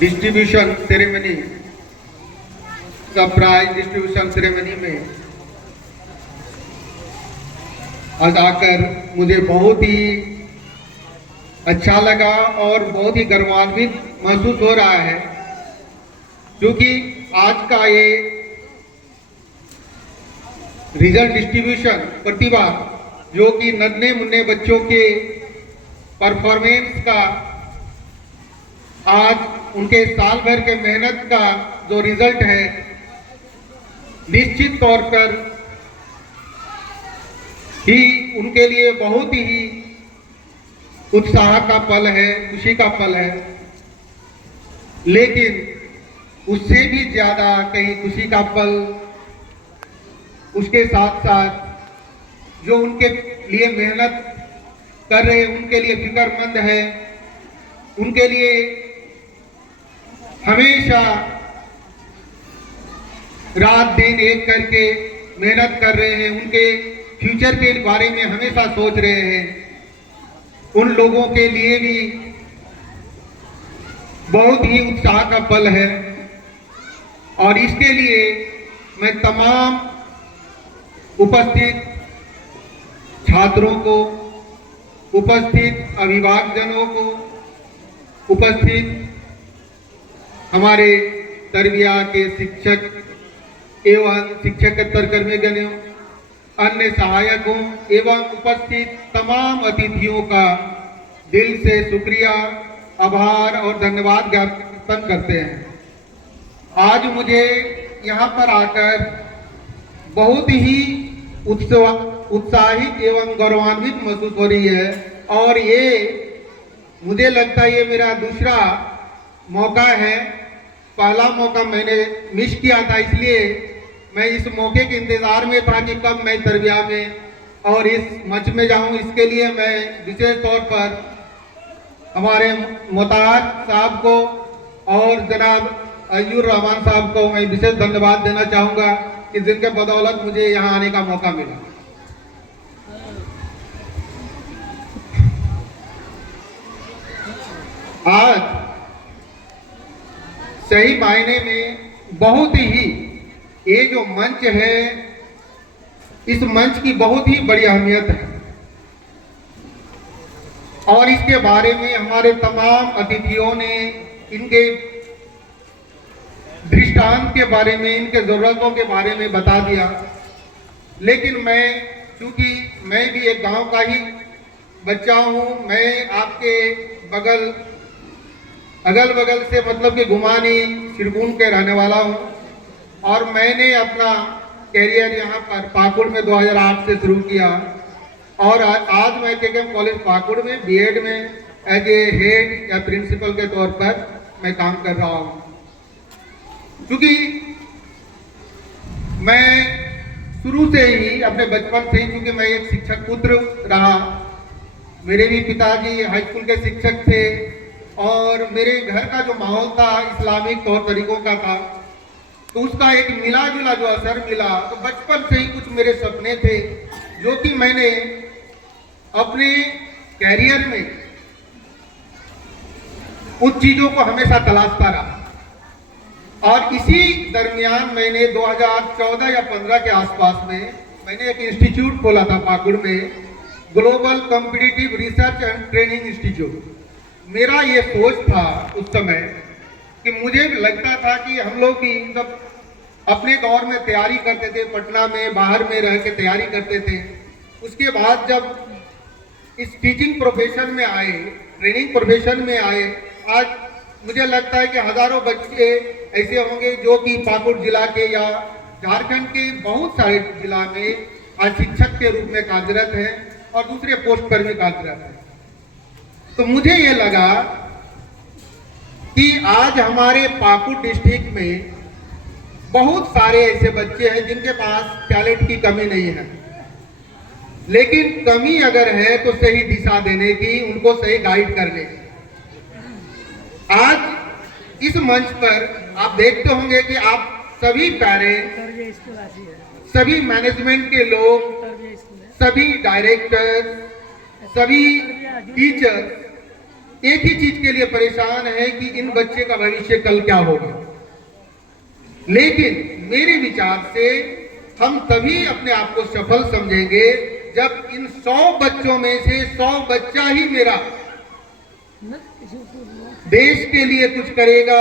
Distribution ceremony का prize distribution ceremony में आज आकर मुझे बहुत ही अच्छा लगा और बहुत ही गर्वान्वित महसूस हो रहा है, क्योंकि आज का ये रिजल्ट डिस्ट्रीब्यूशन प्रतिभा जो कि नन्हे मुन्ने बच्चों के परफॉर्मेंस का आज उनके साल भर के मेहनत का जो रिजल्ट है, निश्चित तौर पर ही उनके लिए बहुत ही उत्साह का पल है, खुशी का पल है। लेकिन उससे भी ज्यादा कहीं खुशी का पल उसके साथ साथ जो उनके लिए मेहनत कर रहे हैं, उनके लिए फिक्रमंद है, उनके लिए हमेशा रात दिन एक करके मेहनत कर रहे हैं, उनके फ्यूचर के बारे में हमेशा सोच रहे हैं, उन लोगों के लिए भी बहुत ही उत्साह का पल है। और इसके लिए मैं तमाम उपस्थित छात्रों को, उपस्थित अभिभावकजनों को, उपस्थित हमारे तरबिया के शिक्षक एवं शिक्षकेतर कर्मीगणों, अन्य सहायकों एवं उपस्थित तमाम अतिथियों का दिल से शुक्रिया, आभार और धन्यवाद ज्ञापन करते हैं। आज मुझे यहाँ पर आकर बहुत ही उत्साहित एवं गौरवान्वित महसूस हो रही है, और ये मुझे लगता है ये मेरा दूसरा मौका है। पहला मौका मैंने मिस किया था, इसलिए मैं इस मौके के इंतजार में था कि कब मैं तरबिया में और इस मंच में जाऊं। इसके लिए मैं विशेष तौर पर हमारे मोतार साहब को और जनाब अयूर रहमान साहब को मैं विशेष धन्यवाद देना चाहूँगा कि जिनके बदौलत मुझे यहाँ आने का मौका मिला। आज सही मायने में बहुत ही ये जो मंच है, इस मंच की बहुत ही बड़ी अहमियत है, और इसके बारे में हमारे तमाम अतिथियों ने इनके दृष्टांत के बारे में, इनके जरूरतों के बारे में बता दिया। लेकिन चूंकि मैं भी एक गांव का ही बच्चा हूं, मैं आपके अगल बगल से मतलब कि घुमानी सिरगुन के रहने वाला हूं, और मैंने अपना कैरियर यहाँ पर पाकुड़ में 2008 से शुरू किया, और आज मैं केकेएम कॉलेज पाकुड़ में बीएड में एज ए हेड या प्रिंसिपल के तौर पर मैं काम कर रहा हूँ। क्योंकि मैं शुरू से ही अपने बचपन से ही, क्योंकि मैं एक शिक्षक पुत्र रहा, मेरे भी पिताजी हाई स्कूल के शिक्षक थे, और मेरे घर का जो माहौल था इस्लामिक तौर तरीकों का था, तो उसका एक मिला जुला जो असर मिला, तो बचपन से ही कुछ मेरे सपने थे जो कि मैंने अपने कैरियर में उन चीजों को हमेशा तलाशता रहा। और इसी दरमियान मैंने 2014 या 15 के आसपास में मैंने एक इंस्टीट्यूट खोला था पाकुड़ में, global competitive research and training institute. मेरा ये सोच था उस समय कि मुझे लगता था कि हम लोग भी जब अपने दौर में तैयारी करते थे, पटना में बाहर में रह के तैयारी करते थे, उसके बाद जब इस टीचिंग प्रोफेशन में आए, ट्रेनिंग प्रोफेशन में आए, आज मुझे लगता है कि हजारों बच्चे ऐसे होंगे जो कि पाकुड़ जिला के या झारखंड के बहुत सारे जिला में आज शिक्षक के रूप में कार्यरत हैं और दूसरे पोस्ट पर भी कार्यरत हैं। तो मुझे ये लगा कि आज हमारे पाकुड़ डिस्ट्रिक्ट में बहुत सारे ऐसे बच्चे हैं जिनके पास टैलेंट की कमी नहीं है, लेकिन कमी अगर है तो सही दिशा देने की, उनको सही गाइड करने की। आज इस मंच पर आप देखते होंगे कि आप सभी पेरेंट्स, सभी मैनेजमेंट के लोग, सभी डायरेक्टर, सभी टीचर एक ही चीज के लिए परेशान है कि इन बच्चे का भविष्य कल क्या होगा। लेकिन मेरे विचार से हम तभी अपने आप को सफल समझेंगे जब इन 100 बच्चों में से 100 बच्चा ही मेरा देश के लिए कुछ करेगा,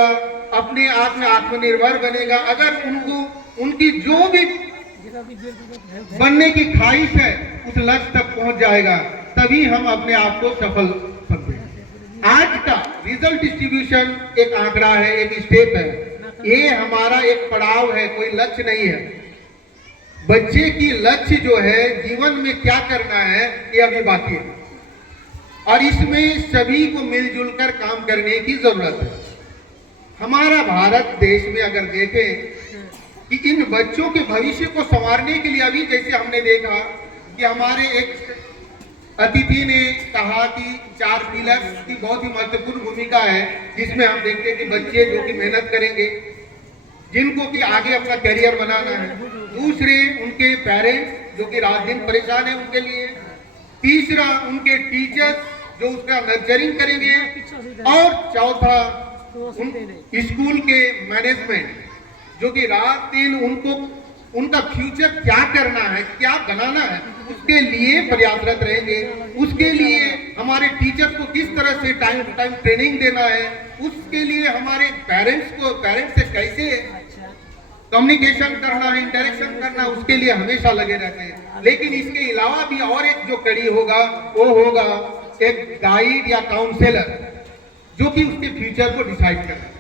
अपने आप में आत्मनिर्भर बनेगा। अगर उनको उनकी जो भी बनने की ख्वाहिश है उस लक्ष्य तक पहुंच जाएगा, तभी हम अपने आप को सफल समझेंगे। आज का रिजल्ट डिस्ट्रीब्यूशन एक आंकड़ा है, एक स्टेप है, ये हमारा एक पड़ाव है, कोई लक्ष्य नहीं है। बच्चे की लक्ष्य जो है जीवन में क्या करना है ये अभी बाकी है, और इसमें सभी को मिलजुल कर काम करने की जरूरत है। हमारा भारत देश में अगर देखें कि इन बच्चों के भविष्य को संवारने के लिए अभी जैसे हमने देखा कि हमारे एक अतिथि ने कहा कि 4 पिलर्स की बहुत ही महत्वपूर्ण भूमिका है, जिसमें हम देखते हैं कि बच्चे जो कि मेहनत करेंगे, जिनको कि आगे अपना करियर बनाना है। दूसरे उनके पेरेंट्स जो कि रात दिन परेशान है उनके लिए। तीसरा उनके टीचर्स जो उसका नर्चरिंग करेंगे, और चौथा स्कूल के मैनेजमेंट जो कि रात दिन उनको उनका फ्यूचर क्या करना है, क्या बनाना है, उसके लिए प्रयासरत रहेंगे। उसके लिए हमारे टीचर्स को किस तरह से टाइम टू टाइम ट्रेनिंग देना है, उसके लिए हमारे पेरेंट्स से कैसे कम्युनिकेशन करना है, इंटरेक्शन करना, उसके लिए हमेशा लगे रहते हैं। लेकिन इसके अलावा भी और एक जो कड़ी होगा वो होगा एक गाइड या काउंसलर जो कि उसके फ्यूचर को डिसाइड करे।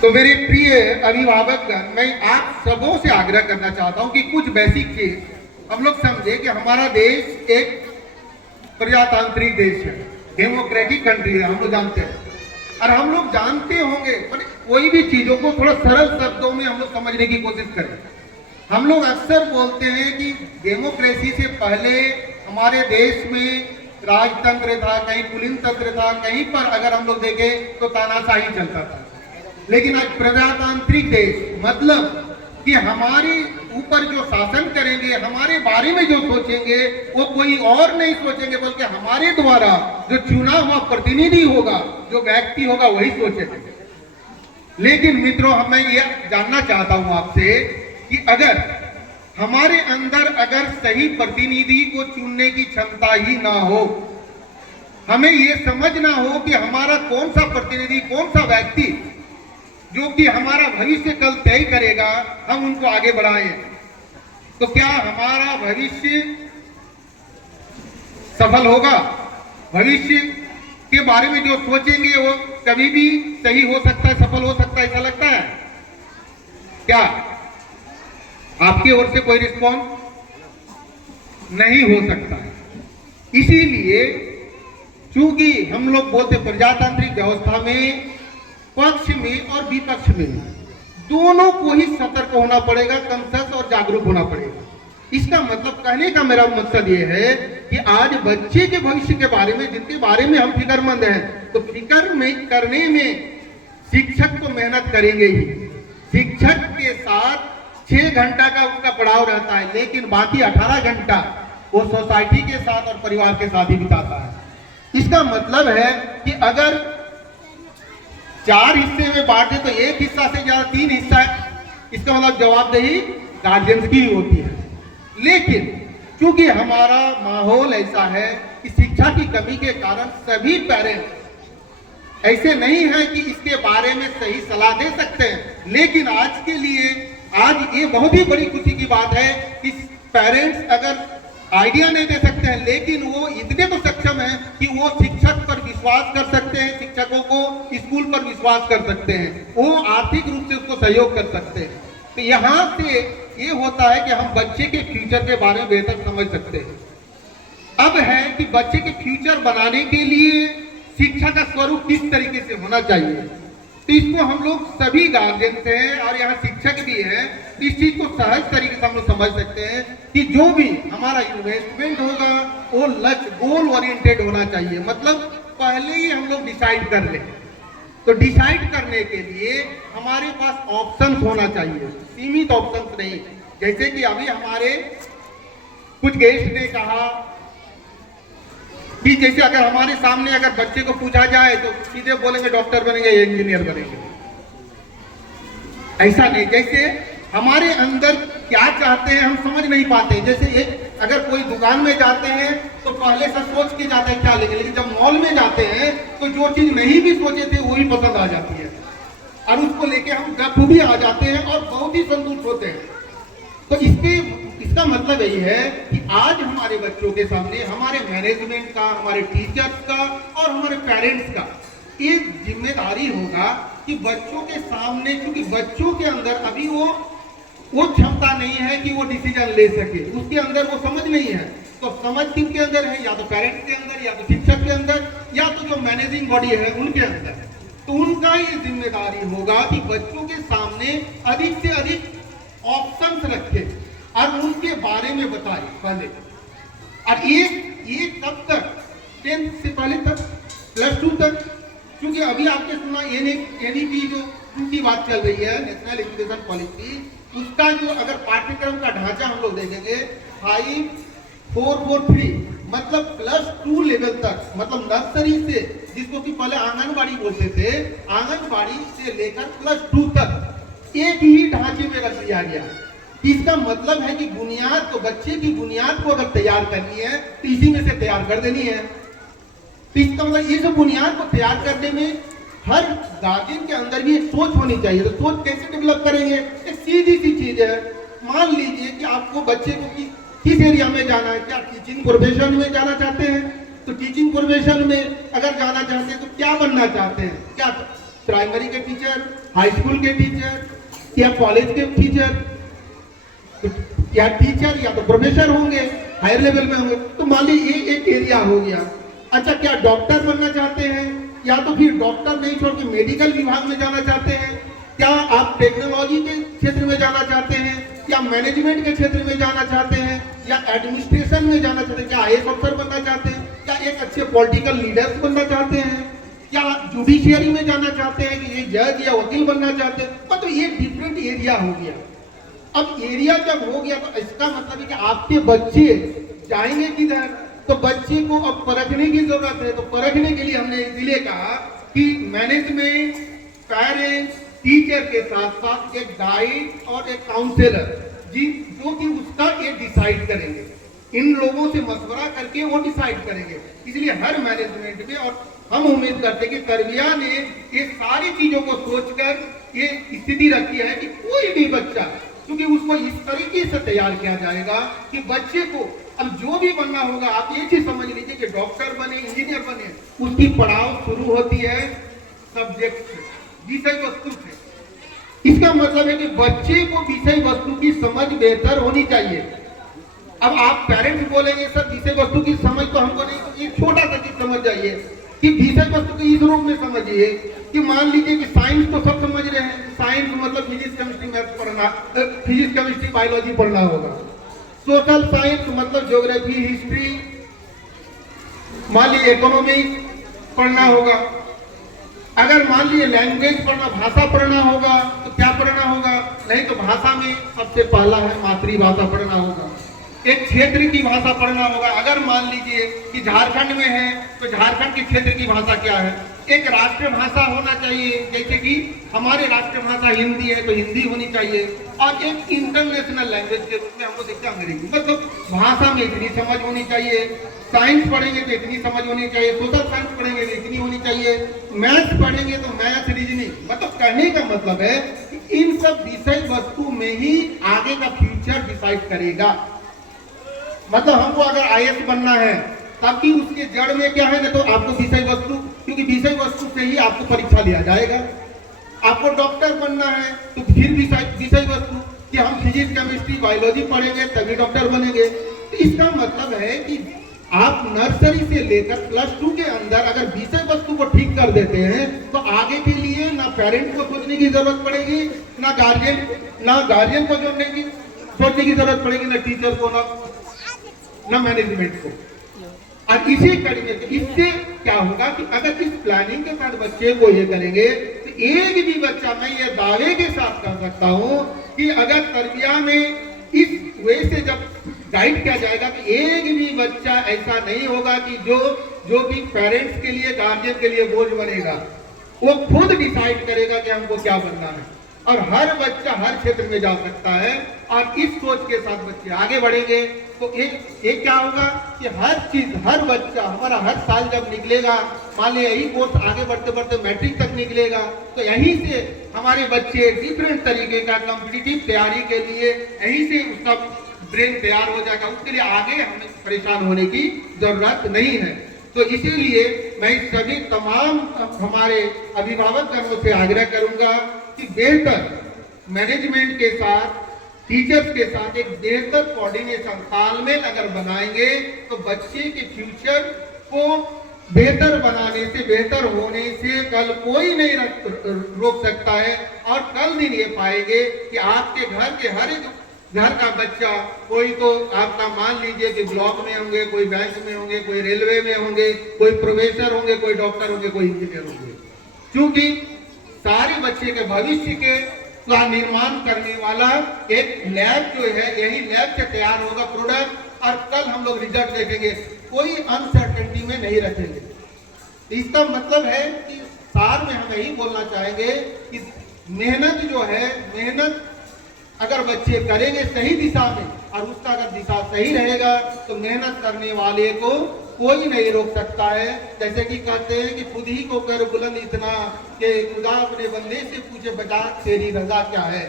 तो मेरे प्रिय अभिभावक, मैं आप सबों से आग्रह करना चाहता हूं कि कुछ बेसिक चीज हम लोग समझे कि हमारा देश एक प्रजातांत्रिक देश है, डेमोक्रेटिक कंट्री है, हम लोग जानते हैं। और हम लोग जानते होंगे, पर कोई भी चीजों को थोड़ा सरल शब्दों में हम लोग समझने की कोशिश करें। हम लोग अक्सर बोलते हैं कि डेमोक्रेसी से पहले हमारे देश में राजतंत्र था, कहीं कुलीन तंत्र था, कहीं पर अगर हम लोग देखें तो तानाशाही चलता था। लेकिन आज प्रजातांत्रिक देश, मतलब कि हमारे ऊपर जो शासन करेंगे, हमारे बारे में जो सोचेंगे वो कोई और नहीं सोचेंगे, बल्कि हमारे द्वारा जो चुना हुआ प्रतिनिधि होगा, जो व्यक्ति होगा, वही सोचेंगे। लेकिन मित्रों, मैं ये जानना चाहता हूं आपसे कि अगर हमारे अंदर अगर सही प्रतिनिधि को चुनने की क्षमता ही ना हो, हमें ये समझना हो कि हमारा कौन सा प्रतिनिधि, कौन सा व्यक्ति जो कि हमारा भविष्य कल तय करेगा, हम उनको आगे बढ़ाएं, तो क्या हमारा भविष्य सफल होगा? भविष्य के बारे में जो सोचेंगे वो कभी भी सही हो सकता है, सफल हो सकता है, ऐसा लगता है क्या? आपकी ओर से कोई रिस्पॉन्स नहीं हो सकता है। इसीलिए चूंकि हम लोग बोलते प्रजातांत्रिक व्यवस्था में पक्ष में और विपक्ष में दोनों को ही सतर्क होना पड़ेगा, कंसस और जागरूक होना पड़ेगा। इसका मतलब, कहने का मेरा मकसद ये है कि आज बच्चे के भविष्य के बारे में, जिनके बारे में हम फिक्रमंद हैं, तो फिक्र में करने में शिक्षक तो मेहनत करेंगे ही। शिक्षक के साथ 6 घंटा का उसका पड़ाव रहता है, लेकिन बाकी 18 घंटा वो सोसाइटी के साथ और परिवार के साथ ही बिताता है। इसका मतलब है कि अगर 4 हिस्से में बांटे तो एक हिस्सा से ज्यादा 3 हिस्सा है, इसका मतलब जवाबदेही गार्जियंस की होती है। लेकिन क्योंकि हमारा माहौल ऐसा है कि शिक्षा की कमी के कारण सभी पेरेंट्स ऐसे नहीं है कि इसके बारे में सही सलाह दे सकते हैं। लेकिन आज के लिए, आज ये बहुत ही बड़ी खुशी की बात है कि पेरेंट्स अगर आइडिया नहीं दे सकते हैं, लेकिन वो इतने तो सक्षम हैं कि वो शिक्षक पर विश्वास कर सकते हैं, शिक्षकों को स्कूल पर विश्वास कर सकते हैं, वो आर्थिक रूप से उसको सहयोग कर सकते हैं। तो यहाँ से ये होता है कि हम बच्चे के फ्यूचर के बारे में बेहतर समझ सकते हैं। अब है कि बच्चे के फ्यूचर बनाने के लिए शिक्षा का स्वरूप किस तरीके से होना चाहिए, तो इसको हम लोग सभी गार्जियन हैं और यहाँ शिक्षक भी हैं, इस चीज को सहज तरीके से हम लोग समझ सकते हैं कि जो भी हमारा इन्वेस्टमेंट होगा वो लक्ष्य, गोल ओरिएंटेड होना चाहिए। मतलब पहले ही हम लोग डिसाइड कर लें। तो डिसाइड करने के लिए हमारे पास ऑप्शंस होना चाहिए, सीमित ऑप्शंस नहीं। जैसे कि अभी हमारे कुछ गेस्ट ने कहा कि जैसे अगर हमारे सामने अगर बच्चे को पूछा जाए तो सीधे बोलेंगे डॉक्टर बनेंगे, इंजीनियर बनेंगे। ऐसा नहीं, जैसे हमारे अंदर क्या चाहते हैं हम समझ नहीं पाते। जैसे एक अगर कोई दुकान में जाते हैं तो पहले से सोच के जाते हैं क्या लेंगे, लेकिन जब मॉल में जाते हैं तो जो चीज नहीं भी सोचे थे वो भी पसंद आ जाती है और उसको लेके हम बखूबी आ जाते हैं और बहुत ही संतुष्ट होते हैं। तो इसका मतलब यही है कि आज हमारे बच्चों के सामने हमारे मैनेजमेंट का, हमारे टीचर्स का और हमारे पेरेंट्स का एक जिम्मेदारी होगा कि बच्चों के सामने, क्योंकि बच्चों के अंदर अभी वो क्षमता नहीं है कि वो डिसीजन ले सके, उसके अंदर वो समझ नहीं है। तो समझ किसके अंदर है, या तो पेरेंट्स के अंदर, या तो शिक्षक के अंदर, या तो जो मैनेजिंग बॉडी है उनके अंदर। तो उनका ये जिम्मेदारी होगा कि बच्चों के सामने अधिक से अधिक ऑप्शंस रखे और उनके बारे में बताए पहले। और ये कब तक, 10th से पहले तक, +2 तक। क्योंकि अभी आपने सुना एनईपी जो उनकी बात चल रही है, नेशनल एजुकेशन पॉलिसी, उसका जो अगर पाठ्यक्रम का ढांचा हम लोग देखेंगे 5-4-4-3 मतलब +2 लेवल तक, मतलब नर्सरी से, जिसको कि पहले आंगनबाड़ी बोलते थे, आंगनबाड़ी से लेकर +2 तक एक ही ढांचे में रख दिया गया। इसका मतलब है कि बुनियाद, तो बच्चे की बुनियाद को अगर तैयार करनी है तो इसी में से तैयार कर देनी है। तो इसका मतलब ये जो बुनियाद को तैयार करने में हर गार्जियन के अंदर भी एक सोच होनी चाहिए। तो सोच कैसे डेवलप करेंगे, एक सीधी सी चीज है। मान लीजिए कि आपको बच्चे को किस एरिया में जाना है, क्या टीचिंग प्रोफेशन में जाना चाहते हैं, तो टीचिंग प्रोफेशन में अगर जाना चाहते हैं तो क्या बनना चाहते हैं, क्या प्राइमरी के टीचर, हाई स्कूल के टीचर, या कॉलेज के टीचर, या टीचर या तो प्रोफेसर होंगे, हायर लेवल में होंगे। तो मान लीजिए ये एक एरिया हो गया। अच्छा, क्या डॉक्टर बनना चाहते हैं, या तो फिर डॉक्टर नहीं छोड़ के मेडिकल विभाग में जाना चाहते हैं, क्या आप टेक्नोलॉजी के क्षेत्र में जाना चाहते हैं, या मैनेजमेंट के क्षेत्र में जाना चाहते हैं, या एडमिनिस्ट्रेशन में जाना चाहते हैं, क्या आईएएस अफसर बनना चाहते हैं, क्या एक अच्छे पॉलिटिकल लीडर्स बनना चाहते हैं, क्या जुडिशियरी में जाना चाहते हैं कि ये जज या वकील बनना चाहते हैं। मतलब ये डिफरेंट एरिया हो गया। अब एरिया जब हो गया तो इसका मतलब है कि आपके बच्चे जाएंगे किधर, तो बच्चे को अब परखने की जरूरत है। तो परखने के लिए हमने इसलिए कहा कि मैनेजमेंट, पेरेंट्स, टीचर के साथ साथ एक गाइड और एक काउंसलर जो कि उसका ये डिसाइड करेंगे, इन लोगों से मशवरा करके वो डिसाइड करेंगे। इसलिए हर मैनेजमेंट में, और हम उम्मीद करते हैं कि तरबिया ने ये सारी चीजों को सोचकर ये स्थिति रखी है कि कोई भी बच्चा, क्योंकि उसको इस तरीके से तैयार किया जाएगा कि बच्चे को अब जो भी बनना होगा, आप ये चीज समझ लीजिए कि डॉक्टर बने, इंजीनियर बने, उसकी पढ़ाई शुरू होती है सब्जेक्ट से, विषय वस्तु से। इसका मतलब है कि बच्चे को विषय वस्तु की समझ बेहतर होनी चाहिए। अब आप पेरेंट्स बोलेंगे सर विषय वस्तु की समझ तो हमको नहीं, तो एक छोटा सा चीज समझ जाइए कि विषय वस्तु को इस रूप में समझिए कि मान लीजिए कि साइंस तो सब समझ रहे हैं, साइंस मतलब फिजिक्स, केमिस्ट्री, मैथ्स पढ़ना, फिजिक्स, केमिस्ट्री, बायोलॉजी पढ़ना होगा। सोशल साइंस मतलब ज्योग्राफी, हिस्ट्री, मान लीजिए इकोनॉमिक्स पढ़ना होगा। अगर मान लीजिए लैंग्वेज पढ़ना, भाषा पढ़ना होगा, तो क्या पढ़ना होगा, नहीं तो भाषा में सबसे पहला है मातृभाषा पढ़ना होगा, एक क्षेत्र की भाषा पढ़ना होगा। अगर मान लीजिए कि झारखंड में है तो झारखंड के क्षेत्र की भाषा क्या है, एक राष्ट्रभाषा होना चाहिए, जैसे कि हमारे राष्ट्रभाषा हिंदी है तो हिंदी होनी चाहिए, और एक इंटरनेशनल लैंग्वेज के रूप में हमको देखते हैं अंग्रेजी। मतलब भाषा में इतनी समझ होनी चाहिए, साइंस पढ़ेंगे तो इतनी समझ होनी चाहिए, सोशल साइंस पढ़ेंगे तो इतनी होनी चाहिए, मैथ्स पढ़ेंगे तो मैथ, रीजनिंग। मतलब कहने का मतलब है कि इन सब विषय वस्तु में ही आगे का फ्यूचर डिसाइड करेगा। मतलब हमको अगर आईएएस बनना है तब भी उसके जड़ में क्या है ना, तो आपको विषय वस्तु, क्योंकि विषय वस्तु से ही आपको परीक्षा लिया जाएगा। आपको डॉक्टर बनना है तो फिर विषय वस्तु कि हम फिजिक्स, केमिस्ट्री, बायोलॉजी पढ़ेंगे तभी डॉक्टर बनेंगे। तो इसका मतलब है कि आप नर्सरी से लेकर +2 के अंदर अगर विषय वस्तु को ठीक कर देते हैं तो आगे के लिए ना पेरेंट को सोचने की जरूरत पड़ेगी, ना गार्जियन को सोचने की जरूरत पड़ेगी, ना टीचर को, ना मैनेजमेंट को। और इसी करेंगे तो इससे क्या होगा कि अगर इस प्लानिंग के साथ बच्चे को ये करेंगे तो एक भी बच्चा, मैं ये दावे के साथ कह सकता हूं कि अगर तरबिया में इस वे से जब गाइड किया जाएगा तो एक भी बच्चा ऐसा नहीं होगा कि जो जो भी पेरेंट्स के लिए, गार्जियन के लिए बोझ बनेगा, वो खुद डिसाइड करेगा कि हमको क्या बनना है। और हर बच्चा हर क्षेत्र में जा सकता है, और इस सोच के साथ बच्चे आगे बढ़ेंगे तो एक क्या होगा कि हर चीज, हर बच्चा हमारा हर साल जब निकलेगा, मान लिया यही कोर्स आगे बढ़ते बढ़ते मैट्रिक तक निकलेगा, तो यहीं से हमारे बच्चे डिफरेंट तरीके का कॉम्पिटिटिव तैयारी के लिए यहीं से उसका ब्रेन तैयार हो जाएगा। उसके लिए आगे हमें परेशान होने की जरूरत नहीं है। तो इसीलिए मैं सभी तमाम हमारे अभिभावक गणों से आग्रह करूंगा कि बेहतर मैनेजमेंट के साथ, टीचर्स के साथ एक बेहतर कोऑर्डिनेशन तालमेल अगर बनाएंगे तो बच्चे के फ्यूचर को बेहतर बनाने से, बेहतर होने से कल कोई नहीं रोक सकता है। और कल दिन ये पाएंगे कि आपके घर के हर एक घर का बच्चा, कोई तो आपका मान लीजिए कि ब्लॉक में होंगे, कोई बैंक में होंगे, कोई रेलवे में होंगे, कोई प्रोफेसर होंगे, कोई डॉक्टर होंगे, कोई इंजीनियर होंगे, क्योंकि सारे बच्चे के भविष्य के का निर्माण करने वाला एक लैब जो है, यही लैब से तैयार होगा प्रोडक्ट, और कल हम लोग रिजल्ट देखेंगे, कोई अनसर्टेनिटी में नहीं रखेंगे। इसका मतलब है कि सार में हम यही बोलना चाहेंगे कि मेहनत जो है, मेहनत अगर बच्चे करेंगे सही दिशा में, और उसका अगर दिशा सही रहेगा तो मेहनत करने वाले को कोई नहीं रोक सकता है। जैसे कि कहते हैं कि खुद ही को कर बुलंद इतना कि खुदा अपने बंदे से पूछे बता तेरी रजा क्या है।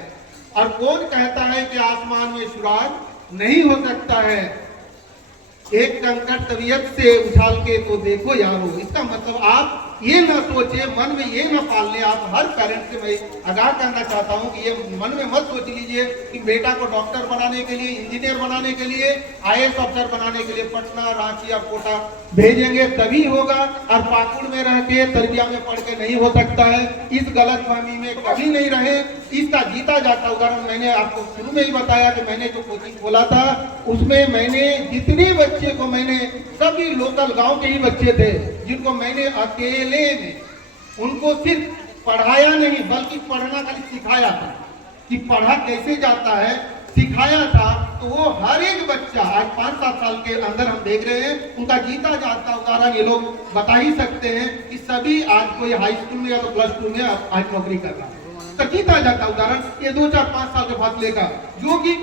और कौन कहता है कि आसमान में सुराग नहीं हो सकता है, एक कंकड़ तबीयत से उछाल के तो देखो यारो। इसका मतलब आप ये ना सोचे, मन में ये ना पाल ले। आप हर पेरेंट्स से मैं आगाह करना चाहता हूँ कि ये मन में मत सोच लीजिए कि बेटा को डॉक्टर बनाने के लिए, इंजीनियर बनाने के लिए, आईएएस अफसर बनाने के लिए पटना, रांची या कोटा भेजेंगे तभी होगा, और पाकुड़ में रह के, तरबिया में पढ़ के नहीं हो सकता है। इस गलतफहमी में कभी नहीं रहे। इसका जीता जाता उदाहरण मैंने आपको शुरू में ही बताया कि मैंने जो कोचिंग खोला था उसमें मैंने जितने बच्चे को, मैंने सभी लोकल गांव के ही बच्चे थे जिनको मैंने अकेले में उनको सिर्फ पढ़ाया नहीं बल्कि पढ़ना खाली सिखाया था कि पढ़ा कैसे जाता है, सिखाया था। तो वो हर एक बच्चा आज 5-7 साल के अंदर हम देख रहे हैं, उनका जीता जाता उदाहरण ये लोग बता ही सकते हैं कि सभी आज कोई हाई स्कूल में या तो +2 में आज नौकरी कर रहा है। तो जीता जाता उदाहरण ये 2-4-5 साल के फासले का, जो कि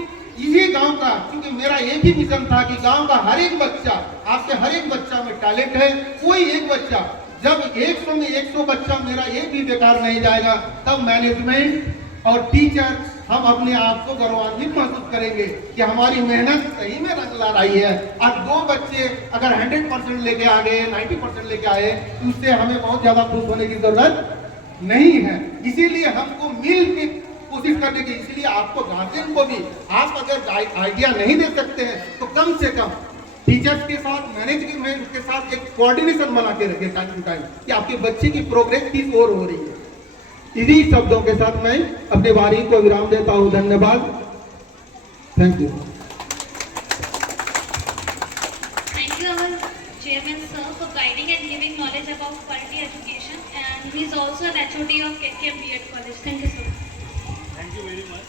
इसी गांव का, क्योंकि मेरा एक ही मिशन था कि गांव का हर एक बच्चा, आपके हर एक बच्चा में टैलेंट है। कोई एक बच्चा, जब 100 में 100 बच्चा मेरा एक भी बेकार नहीं जाएगा, तब मैनेजमेंट और टीचर हम अपने आप को गौरवान्वित महसूस करेंगे कि हमारी मेहनत सही में रंग ला रही है। अब 2 बच्चे अगर 100% लेके आ गए, 90% लेके आए, तो उससे हमें बहुत ज्यादा खुश होने की जरूरत नहीं है। इसीलिए हमको मिल के कोशिश करने की, इसलिए आपको गार्जियन को भी, आप अगर आइडिया नहीं दे सकते हैं तो कम से कम टीचर्स के साथ, मैनेजमेंट के साथ एक कोऑर्डिनेशन बना के रखें टाइम टू टाइम कि आपके बच्चे की प्रोग्रेस किस ओर हो रही है। इन्हीं शब्दों के साथ मैं अपनी वाणी को विराम देता हूं। धन्यवाद। Thank you. Thank you, our chairman sir, for guiding and giving knowledge about quality education, and he is also an HOD of KKM B.Ed College. Thank you, sir. Thank you very much.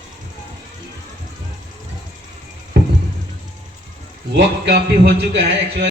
वक्त काफी हो चुका है actually.